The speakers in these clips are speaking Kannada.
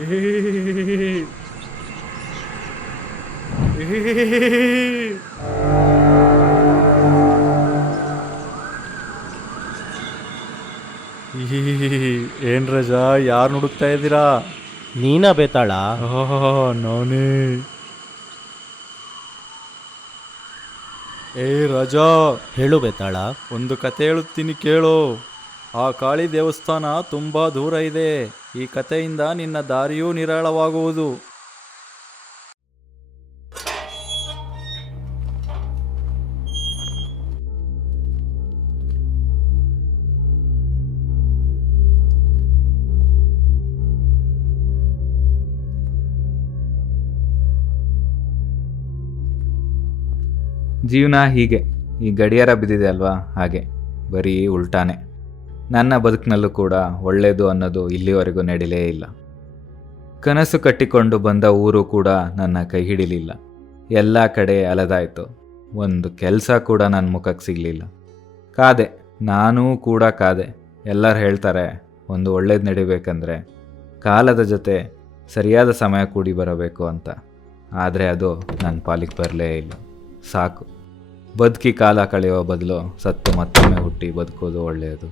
ಏ, ಏ, ಈ, ಏನ್ ರಜಾ, ಯಾರು ಹುಡುಕ್ತಾ ಇದ್ದೀರಾ? ನೀನಾ ಬೇತಾಳ? ನಾನೇ. ಏ ರಜಾ, ಹೇಳು ಬೇತಾಳ. ಒಂದು ಕತೆ ಹೇಳುತ್ತೀನಿ ಕೇಳು. ಆ ಕಾಳಿ ದೇವಸ್ಥಾನ ತುಂಬಾ ದೂರ ಇದೆ. ಈ ಕಥೆಯಿಂದ ನಿನ್ನ ದಾರಿಯೂ ನಿರಾಳವಾಗುವುದು. ಜೀವನ ಹೀಗೆ, ಈ ಗಡಿಯಾರ ಬಿದ್ದಿದೆ ಅಲ್ವಾ, ಹಾಗೆ ಬರೀ ಉಲ್ಟಾನೆ. ನನ್ನ ಬದುಕಿನಲ್ಲೂ ಕೂಡ ಒಳ್ಳೆಯದು ಅನ್ನೋದು ಇಲ್ಲಿವರೆಗೂ ನಡೀಲೇ ಇಲ್ಲ. ಕನಸು ಕಟ್ಟಿಕೊಂಡು ಬಂದ ಊರು ಕೂಡ ನನ್ನ ಕೈ ಹಿಡಿಲಿಲ್ಲ. ಎಲ್ಲ ಕಡೆ ಅಲೆದಾಯಿತು, ಒಂದು ಕೆಲಸ ಕೂಡ ನನ್ನ ಮುಖಕ್ಕೆ ಸಿಗಲಿಲ್ಲ. ಕಾದೆ, ನಾನೂ ಕೂಡ ಕಾದೆ. ಎಲ್ಲರೂ ಹೇಳ್ತಾರೆ, ಒಂದು ಒಳ್ಳೇದು ನಡಿಬೇಕಂದ್ರೆ ಕಾಲದ ಜೊತೆ ಸರಿಯಾದ ಸಮಯ ಕೂಡಿ ಬರಬೇಕು ಅಂತ. ಆದರೆ ಅದು ನನ್ನ ಪಾಲಿಗೆ ಬರಲೇ ಇಲ್ಲ. ಸಾಕು, ಬದುಕಿ ಕಾಲ ಕಳೆಯೋ ಬದಲು ಸತ್ತು ಮತ್ತೊಮ್ಮೆ ಹುಟ್ಟಿ ಬದುಕೋದು ಒಳ್ಳೆಯದು.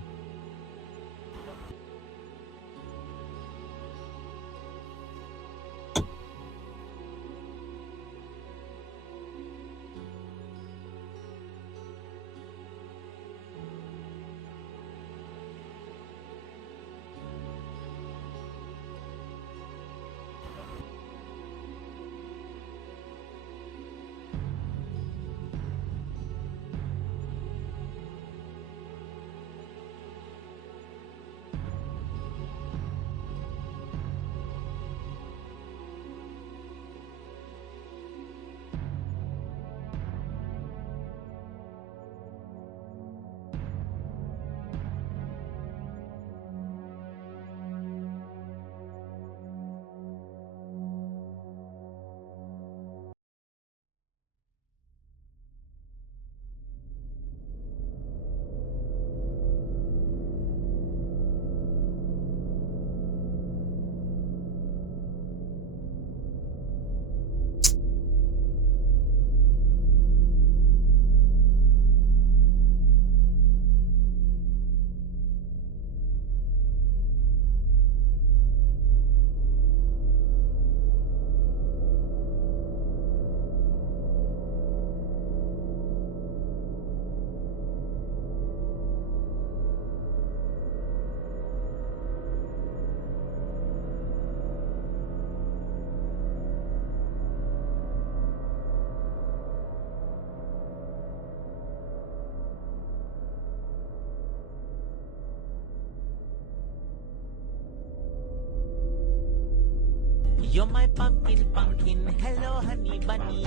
You're my pumpkin, pumpkin. Hello, honey bunny.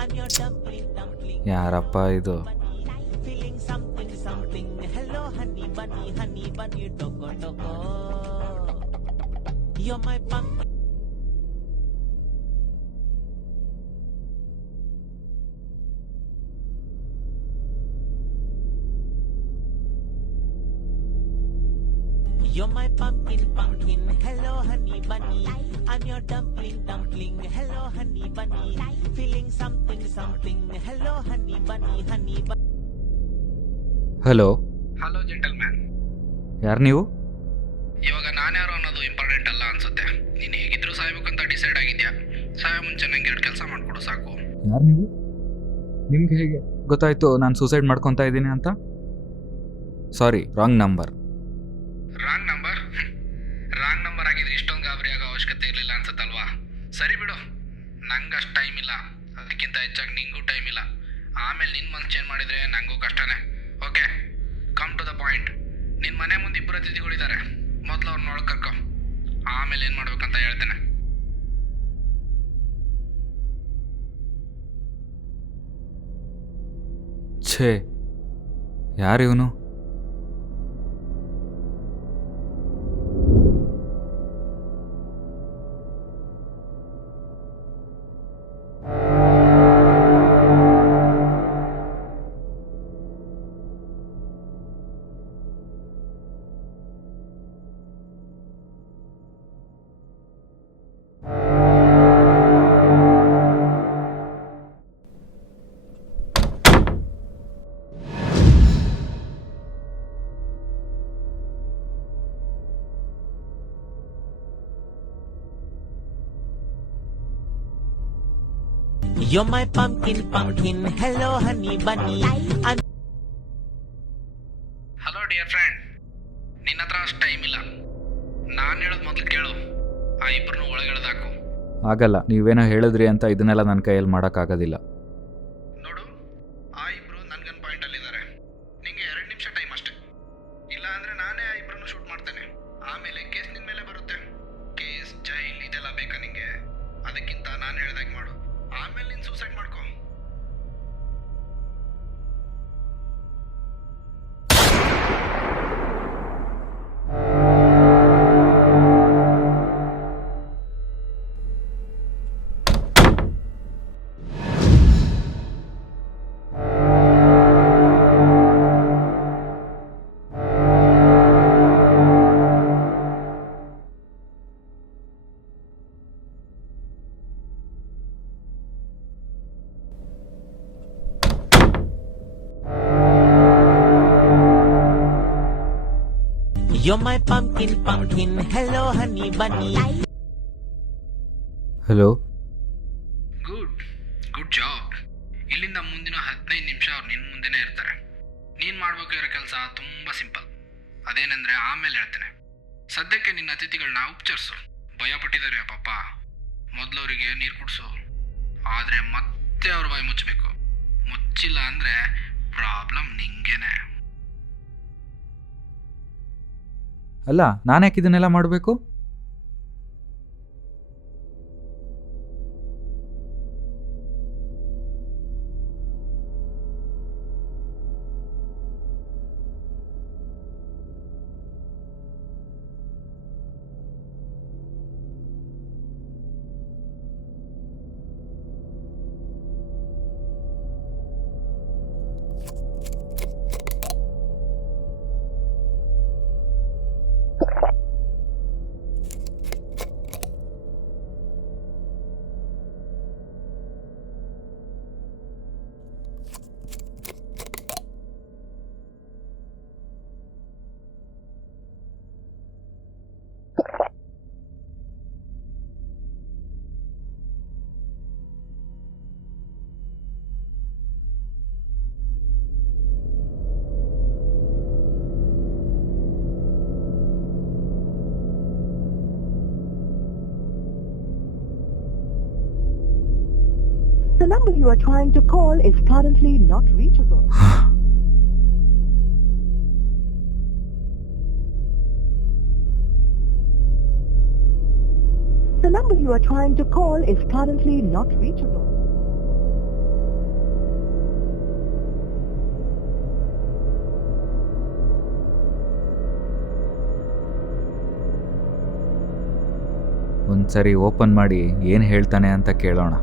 I'm your dumpling, dumpling. ಯಾರಪ್ಪ ಇದು? Feeling something, something. Hello, honey bunny, toco, toco. You're my pumpkin. You're my pumpkin, pumpkin. Hello, honey bunny. I'm your dumpling, dumpling. Hello, honey bunny. Feeling something, something. Hello, honey bunny. Hello, hello gentleman. ಯಾರು ನೀವು? ಇವಾಗ ನಾನ್ಯಾರು ಅನ್ನೋದು ಇಂಪಾರ್ಟೆಂಟ್ ಅಲ್ಲ ಅನ್ಸುತ್ತೆ. ನೀನು ಹೇಗಿದ್ರು ಸಾಯ್ಬೇಕಂತ ಡಿಸೈಡ್ ಆಗಿದ್ಯಾ. ಸಾಯೋ ಮುಂಚೆ ನಂಗೆ 2 ಕೆಲಸ ಮಾಡಿಕೊಡು ಸಾಕು. ಯಾರು ನೀವು? ನಿಮ್ಗೆ ಹೇಗೆ ಗೊತ್ತಾಯ್ತು ನಾನು ಸೂಸೈಡ್ ಮಾಡ್ಕೊತಾ ಇದ್ದೀನಿ ಅಂತ? Sorry, wrong number. Wrong number? Wrong number ಆಗಿದ್ರೆ ಇಷ್ಟೊಂದು ಗಾಬರಿ ಆಗೋ ಅವಶ್ಯಕತೆ ಇರಲಿಲ್ಲ ಅನ್ಸುತ್ತಲ್ವಾ. ಸರಿ ಬಿಡು, ನಂಗೆ ಅಷ್ಟು ಟೈಮ್ ಇಲ್ಲ. ಅದಕ್ಕಿಂತ ಹೆಚ್ಚಾಗಿ ನಿಂಗೂ ಟೈಮ್ ಇಲ್ಲ. ಆಮೇಲೆ ನಿನ್ನ ಮನ್ಸು ಚೇಂಜ್ ಮಾಡಿದರೆ ನನಗೂ ಕಷ್ಟನೇ. Okay, come to the point. ನಿನ್ನ ಮನೆ ಮುಂದೆ 2 ಅತಿಥಿಗಳಿದ್ದಾರೆ. ಮೊದಲು ಅವ್ರನ್ನ ಒಳಗೆ ಕರ್ಕೊ, ಆಮೇಲೆ ಏನು ಮಾಡ್ಬೇಕಂತ ಹೇಳ್ತೇನೆ. ಛೇ, ಯಾರಿವನು? You're my pumpkin, pumpkin. Hello, honey bunny. I'm hello dear friend, ನಿನ್ನ ಹತ್ರ ಅಷ್ಟು ಟೈಮ್ ಇಲ್ಲ. ನಾನು ಹೇಳೋದು ಮೊದಲು ಕೇಳು. ಆ ಇಬ್ಬರನ್ನೂ ಒಳಗೆಳ್ದಾಕು. ಆಗಲ್ಲ, ನೀವೇನೋ ಹೇಳಿದ್ರಿ ಅಂತ ಇದನ್ನೆಲ್ಲ ನನ್ನ ಕೈಯಲ್ಲಿ ಮಾಡೋಕ್ಕಾಗೋದಿಲ್ಲ. ನೋಡು, ಆ ಇಬ್ಬರು ನನ್ನ ಗನ್ ಪಾಯಿಂಟಲ್ಲಿದ್ದಾರೆ. ನಿಂಗೆ 2 ನಿಮಿಷ ಟೈಮ್ ಅಷ್ಟೇ. ಇಲ್ಲ ಅಂದರೆ ನಾನೇ ಆ ಇಬ್ಬರನ್ನು ಶೂಟ್ ಮಾಡ್ತೇನೆ. ಆಮೇಲೆ ಕೇಸ್ ನಿನ್ನ ಮೇಲೆ ಬರುತ್ತೆ. ಕೇಸ್, ಜೈಲ್ ಇದೆಲ್ಲ ಬೇಕಾ ನಿಂಗೆ? ಅದಕ್ಕಿಂತ ನಾನು ಹೇಳ್ದಾಗೆ ಮಾಡು. ಆಮೇಲೆ ನೀನು ಸೂಸೈಡ್ ಮಾಡ್ಕೊ. You're my pumpkin, pumpkin. Hello, honey bunny. Hello, good job. ಇಲ್ಲಿಂದ ಮುಂದಿನ 15 ನಿಮಿಷ ಅವ್ರು ನಿನ್ನ ಮುಂದೆನೇ ಇರ್ತಾರೆ. ನೀನು ಮಾಡಬೇಕಾಗಿರೋ ಕೆಲಸ ತುಂಬ ಸಿಂಪಲ್. ಅದೇನೆಂದರೆ ಆಮೇಲೆ ಹೇಳ್ತೇನೆ. ಸದ್ಯಕ್ಕೆ ನಿನ್ನ ಅತಿಥಿಗಳನ್ನ ಉಪಚರಿಸು. ಭಯಪಟ್ಟಿದ್ದಾರೆ ಪಾಪ. ಮೊದಲು ಅವರಿಗೆ ನೀರು ಕುಡಿಸು. ಆದರೆ ಮತ್ತೆ ಅವ್ರ ಬಾಯಿ ಮುಚ್ಚಬೇಕು. ಮುಚ್ಚಿಲ್ಲ ಅಂದರೆ ಪ್ರಾಬ್ಲಮ್ ನಿಂಗೇನೆ. ಅಲ್ಲ, ನಾನ್ಯಾಕೆ ಇದನ್ನೆಲ್ಲ ಮಾಡಬೇಕು? The number you are trying to call is currently not reachable. The number you are trying to call is currently not reachable. ಒಂದ್ಸರಿ ಓಪನ್ ಮಾಡಿ ಏನು ಹೇಳ್ತಾನೆ ಅಂತ ಕೇಳೋಣ.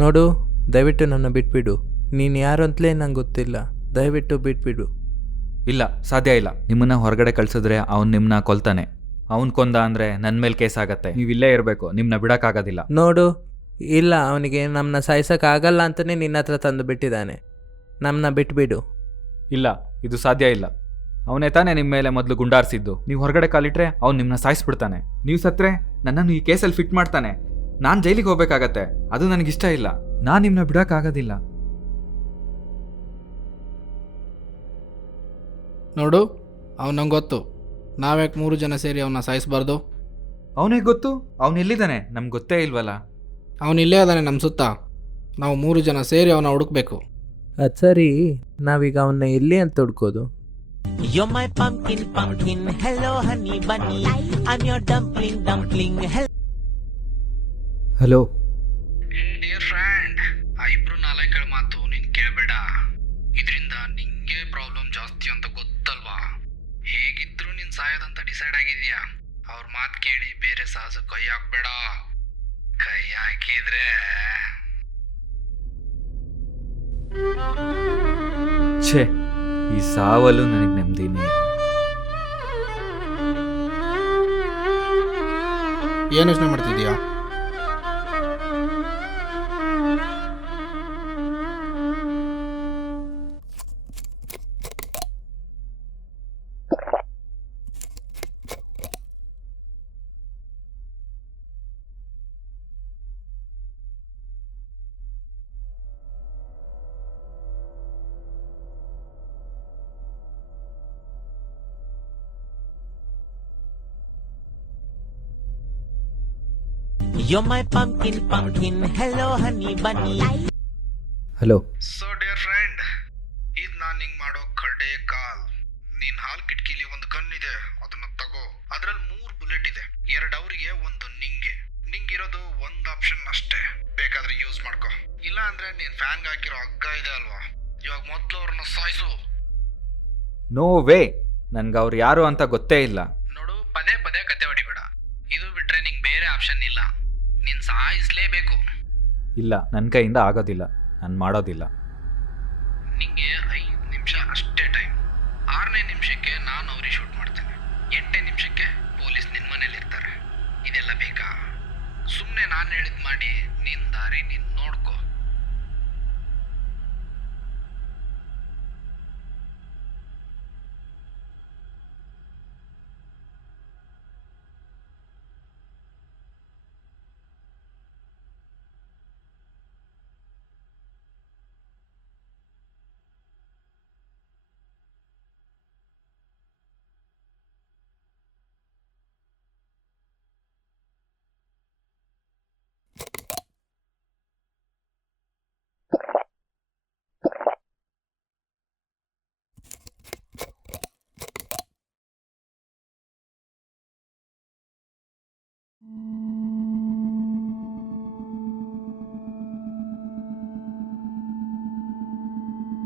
ನೋಡು, ದಯವಿಟ್ಟು ನನ್ನ ಬಿಟ್ಬಿಡು. ನೀನು ಯಾರು ಅಂತಲೇ ನಂಗೆ ಗೊತ್ತಿಲ್ಲ. ದಯವಿಟ್ಟು ಬಿಟ್ಬಿಡು. ಇಲ್ಲ, ಸಾಧ್ಯ ಇಲ್ಲ. ನಿಮ್ಮನ್ನ ಹೊರಗಡೆ ಕಳ್ಸಿದ್ರೆ ಅವ್ನು ನಿಮ್ಮನ್ನ ಕೊಲ್ತಾನೆ. ಅವ್ನು ಕೊಂದ ಅಂದರೆ ನನ್ನ ಮೇಲೆ ಕೇಸ್ ಆಗತ್ತೆ. ನೀವು ಇಲ್ಲೇ ಇರಬೇಕು. ನಿಮ್ಮನ್ನ ಬಿಡೋಕ್ಕಾಗೋದಿಲ್ಲ. ನೋಡು, ಇಲ್ಲ, ಅವನಿಗೆ ನಮ್ಮನ್ನ ಸಾಯಿಸೋಕ್ಕಾಗಲ್ಲ ಅಂತಲೇ ನಿನ್ನ ಹತ್ರ ತಂದು ಬಿಟ್ಟಿದ್ದಾನೆ. ನಮ್ಮನ್ನ ಬಿಟ್ಬಿಡು. ಇಲ್ಲ, ಇದು ಸಾಧ್ಯ ಇಲ್ಲ. ಅವನೇ ತಾನೇ ನಿಮ್ಮ ಮೇಲೆ ಮೊದಲು ಗುಂಡಾರಿಸಿದ್ದು. ನೀವು ಹೊರಗಡೆ ಕಾಲಿಟ್ರೆ ಅವ್ನು ನಿಮ್ಮನ್ನ ಸಾಯಿಸ್ಬಿಡ್ತಾನೆ. ನೀವು ಸತ್ರೆ ನನ್ನನ್ನು ಈ ಕೇಸಲ್ಲಿ ಫಿಟ್ ಮಾಡ್ತಾನೆ. ನಾನು ಜೈಲಿಗೆ ಹೋಗ್ಬೇಕಾಗತ್ತೆ. ಅದು ನನಗಿಷ್ಟ ಇಲ್ಲ. ನಾನು ನಿಮ್ಮನ್ನ ಬಿಡೋಕ್ಕಾಗೋದಿಲ್ಲ. ನೋಡು, ಅವ್ನು ನಂಗೆ ಗೊತ್ತು. ನಾವ್ಯಾಕೆ 3 ಜನ ಸೇರಿ ಅವನ್ನ ಸಾಯಿಸಬಾರ್ದು? ಅವನಿಗೆ ಗೊತ್ತು. ಅವನು ಎಲ್ಲಿದ್ದಾನೆ ನಮ್ಗೆ ಗೊತ್ತೇ ಇಲ್ವಲ್ಲ. ಅವನು ಇಲ್ಲೇ ಅದಾನೆ ನಮ್ಮ ಸುತ್ತ. ನಾವು 3 ಜನ ಸೇರಿ ಅವನ್ನ ಹುಡುಕ್ಬೇಕು. ಅದು ಸರಿ, ನಾವೀಗ ಅವನ್ನ ಎಲ್ಲಿ ಅಂತ ಹುಡ್ಕೋದು? You're my pumpkin, pumpkin. Hello, honey bunny. I'm your dumpling, dumpling. Hello, dear friend, ಆ ಇಬ್ರು ನಾಲ್ಕಳ ಮಾತು ನೀನು ಕೇಳಬೇಡ. ಇದರಿಂದ ನಿಂಗೆ ಪ್ರಾಬ್ಲಮ್ ಜಾಸ್ತಿ ಅಂತ ಗೊತ್ತಲ್ವಾ? ಹೇಗಿದ್ರು ನೀನು ಸಾಯೋದಂತ ಡಿಸೈಡ್ ಆಗಿದೆಯಾ? ಅವ್ರ ಮಾತು ಕೇಳಿ ಬೇರೆ ಸಾಹಸ ಕೈ ಹಾಕ್ಬೇಡ. ಕೈ ಹಾಕಿದ್ರೆ ಛೇ, ಈ ಸಾವಲು ನನಗೆ ನೆಮ್ಮದಿನೇ ಇಲ್ಲ. ಏನು ಯೋಚನೆ ಮಾಡ್ತಿದ್ಯಾ? You're my pumpkin, pumpkin. Hello, honey bunny. Hello. So dear friend, ಇದು ನಾನು ನಿಂಗೆ ಮಾಡೋ ಕಡೆ ಕಾಲ್. ನೀನ್ ಹಾಲ್ ಕಿಟಕಿಲಿ ಒಂದು ಗನ್ ಇದೆ, ಅದನ್ನ ತಗೋ. ಅದ್ರಲ್ಲಿ 3 ಬುಲೆಟ್ ಇದೆ, 2 ಅವ್ರಿಗೆ, 1 ನಿಂಗೆ. ನಿಂಗಿರೋದು ಒಂದು ಆಪ್ಷನ್ ಅಷ್ಟೇ, ಬೇಕಾದ್ರೆ ಯೂಸ್ ಮಾಡ್ಕೋ. ಇಲ್ಲ ಅಂದ್ರೆ ನೀನ್ ಫ್ಯಾನ್ಗೆ ಹಾಕಿರೋ ಹಗ್ಗ ಇದೆ ಅಲ್ವಾ, ಇವಾಗ ಮೊದ್ಲು ಅವ್ರನ್ನ ಸಾಯಿಸು. ನೋ ವೇ, ನನ್ಗೆ ಅವ್ರು ಯಾರು ಅಂತ ಗೊತ್ತೇ ಇಲ್ಲ. ನೋಡು, ಪದೇ ಪದೇ ಕತೆ ಹೊಡಿಬೇಡ. ಇದು ಬಿಟ್ರೆ ನಿಂಗೆ ಬೇರೆ ಆಪ್ಷನ್ ಇಲ್ಲ, ನೀನ್ ಸಾಯಿಸ್ಲೇಬೇಕು. ಇಲ್ಲ, ನನ್ನ ಕೈಯಿಂದ ಆಗೋದಿಲ್ಲ, ನಾನು ಮಾಡೋದಿಲ್ಲ. ನಿಂಗೆ 5 ನಿಮಿಷ ಅಷ್ಟೇ ಟೈಮ್. 6ನೇ ನಿಮಿಷಕ್ಕೆ ನಾನು ಅವ್ರಿಗೆ ಶೂಟ್ ಮಾಡ್ತೇನೆ. 8ನೇ ನಿಮಿಷಕ್ಕೆ ಪೊಲೀಸ್ ನಿನ್ನ ಮನೇಲಿ ಇರ್ತಾರೆ. ಇದೆಲ್ಲ ಬೇಕಾ? ಸುಮ್ಮನೆ ನಾನು ಹೇಳಿದ್ ಮಾಡಿ ನಿನ್ನ ದಾರಿ ನೀನು ನೋಡ್ಕೋ.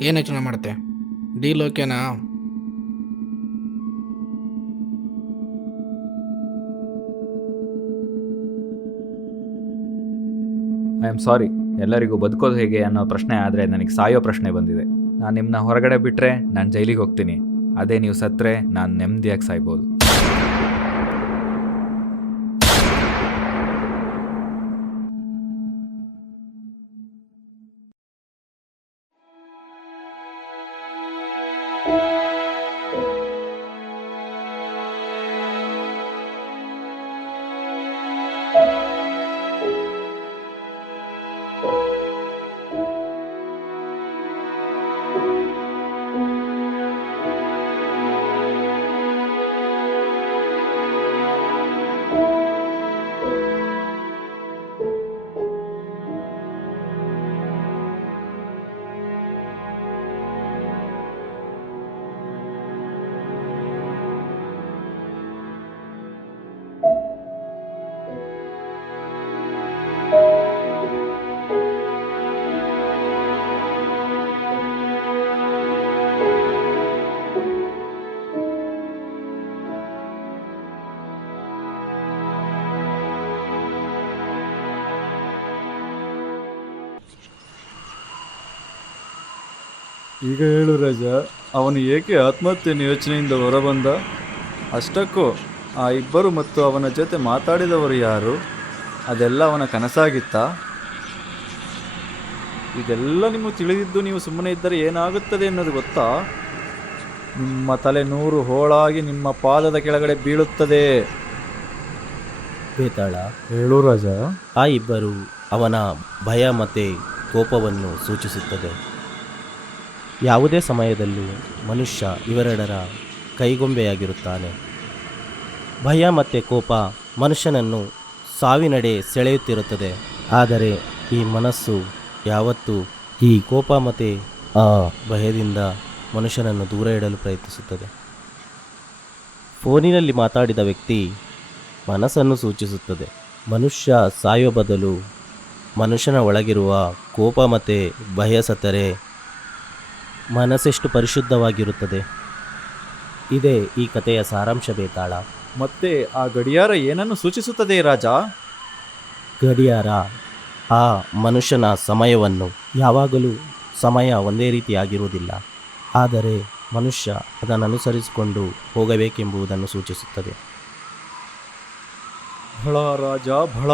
ಏನು ಯೋಚನೆ ಮಾಡುತ್ತೆ? ಡೀಲ್ ಓಕೆನಾ? I am sorry. ಎಲ್ಲರಿಗೂ ಬದುಕೋದು ಹೇಗೆ ಅನ್ನೋ ಪ್ರಶ್ನೆ ಆದರೆ ನನಗೆ ಸಾಯೋ ಪ್ರಶ್ನೆ ಬಂದಿದೆ. ನಾನು ನಿಮ್ಮನ್ನ ಹೊರಗಡೆ ಬಿಟ್ಟರೆ ನಾನು ಜೈಲಿಗೆ ಹೋಗ್ತೀನಿ. ಅದೇ ನೀವು ಸತ್ತರೆ ನಾನು ನೆಮ್ಮದಿಯಾಗಿ ಸಾಯ್ಬೋದು. ಈಗ ಹೇಳು ರಾಜ, ಅವನು ಏಕೆ ಆತ್ಮಹತ್ಯೆ ಯೋಚನೆಯಿಂದ ಹೊರಬಂದ? ಅಷ್ಟಕ್ಕೂ ಆ ಇಬ್ಬರು ಮತ್ತು ಅವನ ಜೊತೆ ಮಾತಾಡಿದವರು ಯಾರು? ಅದೆಲ್ಲ ಅವನ ಕನಸಾಗಿತ್ತಾ? ಇದೆಲ್ಲ ನಿಮಗೆ ತಿಳಿದಿದ್ದು ನೀವು ಸುಮ್ಮನೆ ಇದ್ದರೆ ಏನಾಗುತ್ತದೆ ಅನ್ನೋದು ಗೊತ್ತಾ? ನಿಮ್ಮ ತಲೆ 100 ಹೋಳಾಗಿ ನಿಮ್ಮ ಪಾದದ ಕೆಳಗಡೆ ಬೀಳುತ್ತದೆ. ಬೇತಾಳ, ಹೇಳು ರಾಜ. ಆ ಇಬ್ಬರು ಅವನ ಭಯ ಮತ್ತು ಕೋಪವನ್ನು ಸೂಚಿಸುತ್ತದೆ. ಯಾವುದೇ ಸಮಯದಲ್ಲೂ ಮನುಷ್ಯ ಇವೆರಡರ ಕೈಗೊಂಬೆಯಾಗಿರುತ್ತಾನೆ. ಭಯ ಮತ್ತು ಕೋಪ ಮನುಷ್ಯನನ್ನು ಸಾವಿನೆಡೆ ಸೆಳೆಯುತ್ತಿರುತ್ತದೆ. ಆದರೆ ಈ ಮನಸ್ಸು ಯಾವತ್ತೂ ಈ ಕೋಪ ಮತ್ತು ಆ ಭಯದಿಂದ ಮನುಷ್ಯನನ್ನು ದೂರ ಇಡಲು ಪ್ರಯತ್ನಿಸುತ್ತದೆ. ಫೋನಿನಲ್ಲಿ ಮಾತಾಡಿದ ವ್ಯಕ್ತಿ ಮನಸ್ಸನ್ನು ಸೂಚಿಸುತ್ತದೆ. ಮನುಷ್ಯ ಸಾಯುವ ಬದಲು ಮನುಷ್ಯನ ಒಳಗಿರುವ ಕೋಪ ಮತ್ತು ಭಯ ಸತ್ತರೆ ಮನಸ್ಸೆಷ್ಟು ಪರಿಶುದ್ಧವಾಗಿರುತ್ತದೆ. ಇದೇ ಈ ಕಥೆಯ ಸಾರಾಂಶ ಬೇತಾಳ. ಮತ್ತೆ ಆ ಗಡಿಯಾರ ಏನನ್ನು ಸೂಚಿಸುತ್ತದೆ ರಾಜ? ಗಡಿಯಾರ ಆ ಮನುಷ್ಯನ ಸಮಯವನ್ನು, ಯಾವಾಗಲೂ ಸಮಯ ಒಂದೇ ರೀತಿಯಾಗಿರುವುದಿಲ್ಲ, ಆದರೆ ಮನುಷ್ಯ ಅದನ್ನು ಅನುಸರಿಸಿಕೊಂಡು ಹೋಗಬೇಕೆಂಬುದನ್ನು ಸೂಚಿಸುತ್ತದೆ. ಭಳ ರಾಜ ಭಳ.